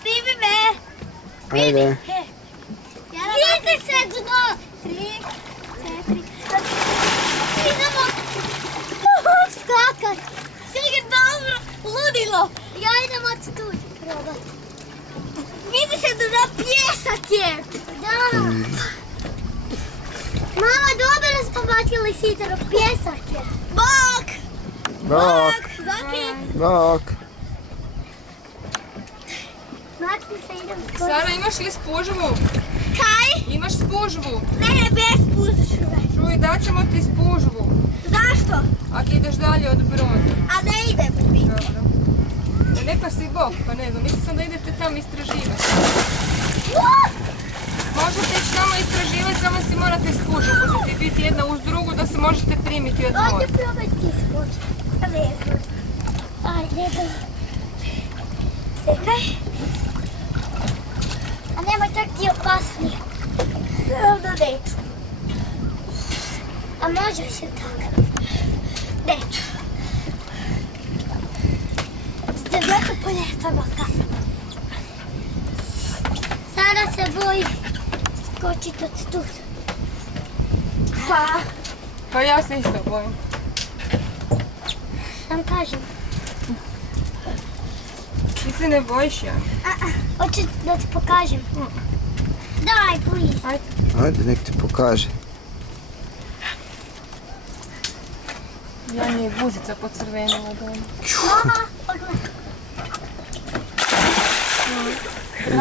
Snimi me. Ajde. Vidite se dno. 3, 4. Idemo. Skakat. Čekaj, dobro. Ludilo. Ja idem od tu probat. Vidi se da pjesak je. Da. Mama, dobro smo bacili sitaro. Pjesak je. Bok. Bok. Zaki. Bok. Makni se, idem. Sara, imaš li spužvu? Kaj? Imaš spužvu? Ne, bez puzušuve. Čuj, daćemo ti spužvu. Zašto? Ako ideš dalje od broda. A ne idem u biti. Dobro. Neka si bok, pa ne znam, mislim sam da idete tamo istraživati. Možete ići tamo istraživati, samo si morate spužvu uzeti, biti jedna uz drugu da se možete primiti od mora. Ajde probaj ti spužu. Ne znam. Ajde. Čekaj. A nemoj tak ti opasnije. Da neću. A možeš je tako. Neću. Ste zato poljetamo kako. Sara se boji skočiti od studa. Pa ja se isto bojim. Sam kažem. Ti se ne bojiš, ja? Hoću da ti pokažem. Daj, please. Ajde. Ajde, nek ti pokaže. Ja mi je guzica pocrvenila doma. Mama, pogledaj.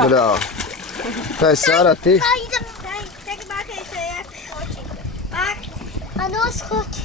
Bravo. Kaj, Sara, ti? Idem. Daj, čekaj, bakaj se, ja skočim. Bak. A no, skoči.